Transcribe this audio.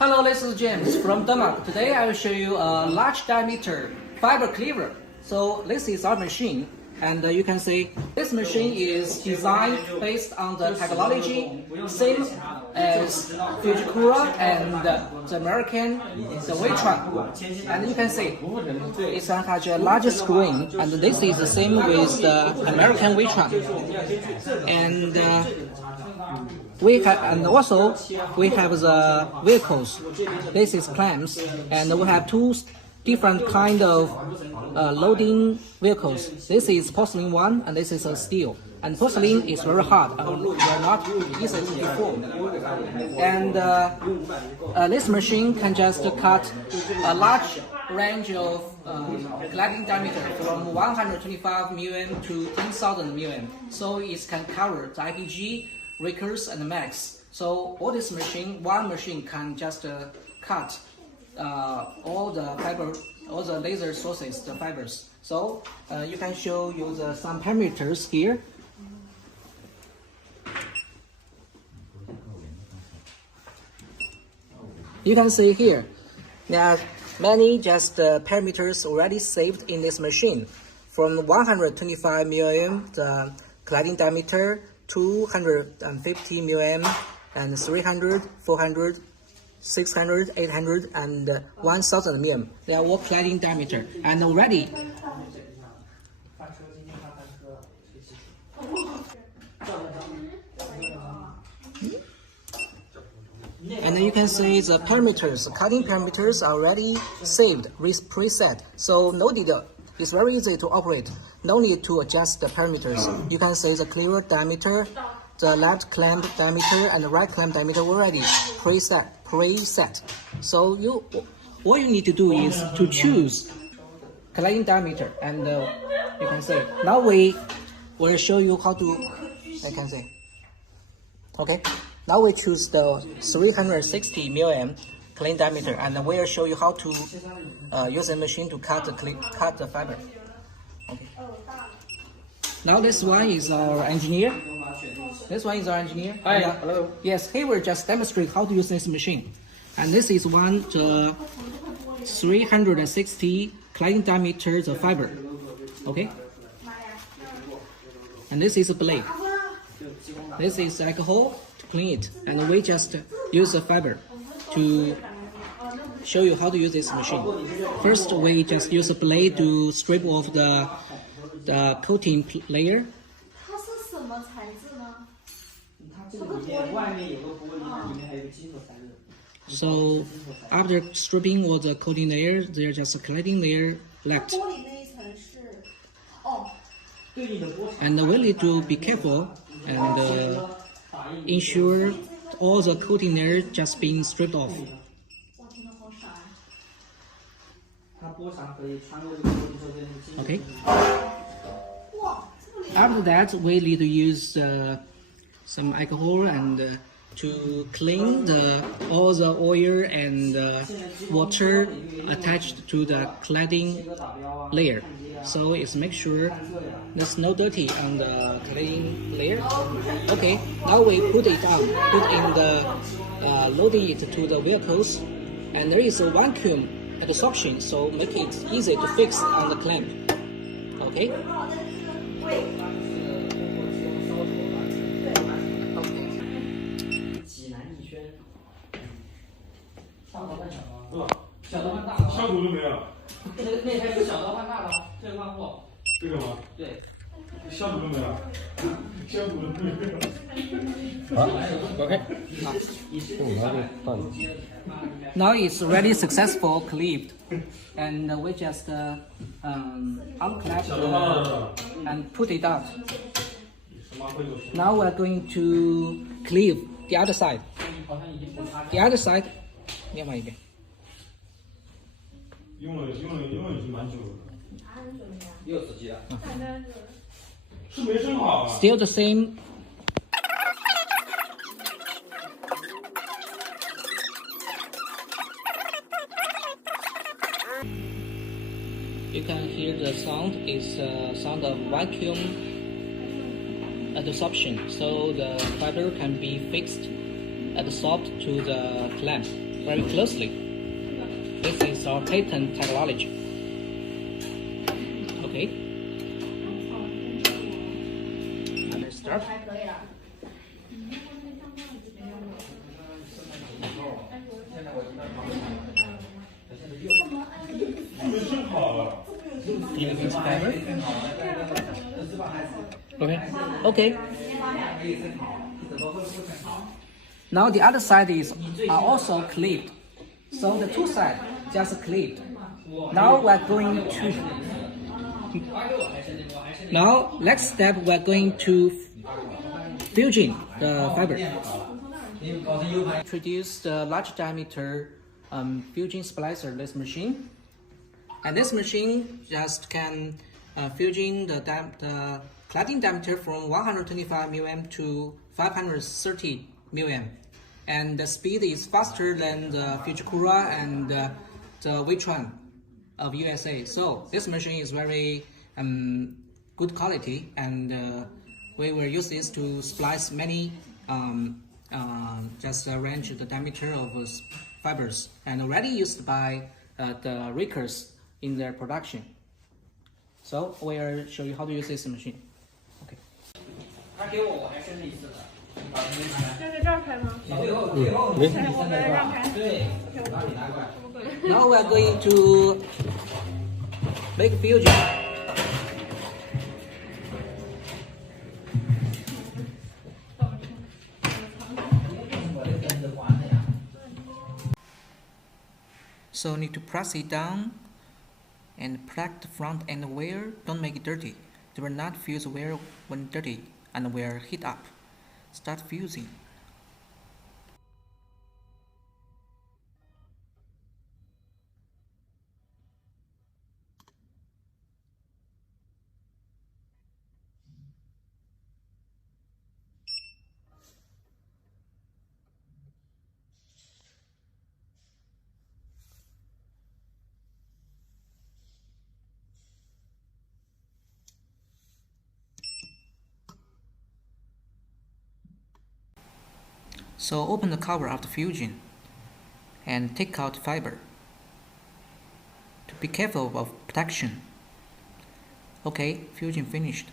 Hello, this is James from Denmark. Today I will show you a large diameter fiber cleaver. So this is our machine, and you can see this machine is designed based on the technology same as Fujikura and the American, the Witron. And you can see it has a larger screen, and this is the same with the American Witron. And we have the vehicles. This is clamps, and we have two different kind of loading vehicles. This is porcelain one, and this is a steel. And porcelain is very hard and will not easy to deform. And this machine can just cut a large range of cladding diameter from 125 mm to 10,000 mm. So it can cover the IPG, Raycus, and Max. So all this machine, one machine can just cut all the fiber, all the laser sources, the fibers. So you can show you some parameters here. You can see here, there are many parameters already saved in this machine. From 125 mm, the cladding diameter, 250 mm, and 300, 400, 600, 800, and 1000 mm. They are all cladding diameter, and already and you can see the parameters, cutting parameters are already saved, preset. So no need, it's very easy to operate. No need to adjust the parameters. You can see the cleaver diameter, the left clamp diameter, and the right clamp diameter already preset. So all you need to do is to choose cladding diameter, and you can see. Now we will show you how to. I can see. Okay. Now we choose the 360 mm cladding diameter, and we'll show you how to use the machine to cut the fiber. Okay. Now this one is our engineer. This one is our engineer. Hi, hello. Yes, he will just demonstrate how to use this machine. And this is one the 360 cladding diameter the fiber. Okay. And this is a blade. This is alcohol to clean it, and we just use the fiber to show you how to use this machine. First, we just use a blade to strip off the coating layer. So after stripping all the coating layer, there's just a cladding layer left. And we need to be careful and ensure all the coating layer just being stripped off. Okay. After that, we need to use some alcohol and to clean all the oil and water attached to the cladding layer. So it's make sure there's no dirty on the cladding layer. Okay, now we put it on, put in the loading it to the vehicles, and there is a vacuum adsorption, so make it easy to fix on the clamp. Okay. Okay. Now it's already successful cleaved, and we just unclip and put it out. Now we're going to cleave the other side. The other side, 另外一边。用了已经蛮久了。又死机了。是没生好啊。Still the same. You can hear the sound is sound of vacuum adsorption, so the fiber can be fixed adsorbed to the clamp. very closely. This is our patent technology. Okay. Let's start. Okay. Now the other side are also cleaved. So the two sides just cleaved. Now we're going to. Now next step we're going to fusing the fiber. Introduce the large diameter fusing splicer, this machine. And this machine just can fusing the cladding diameter from 125 mm to 530 mm. And the speed is faster than the Fujikura and the Weichuan of USA. So this machine is very good quality, and we will use this to splice many just arrange the diameter of fibers, and already used by the Raycus in their production. So we will show you how to use this machine. Okay. Now we are going to make fusion. So need to press it down and protect the front end wire. Don't make it dirty. Do not fuse wire when dirty and will heat up. Start fusing. So open the cover of the fusion and take out fiber. To be careful of protection. Okay, fusion finished.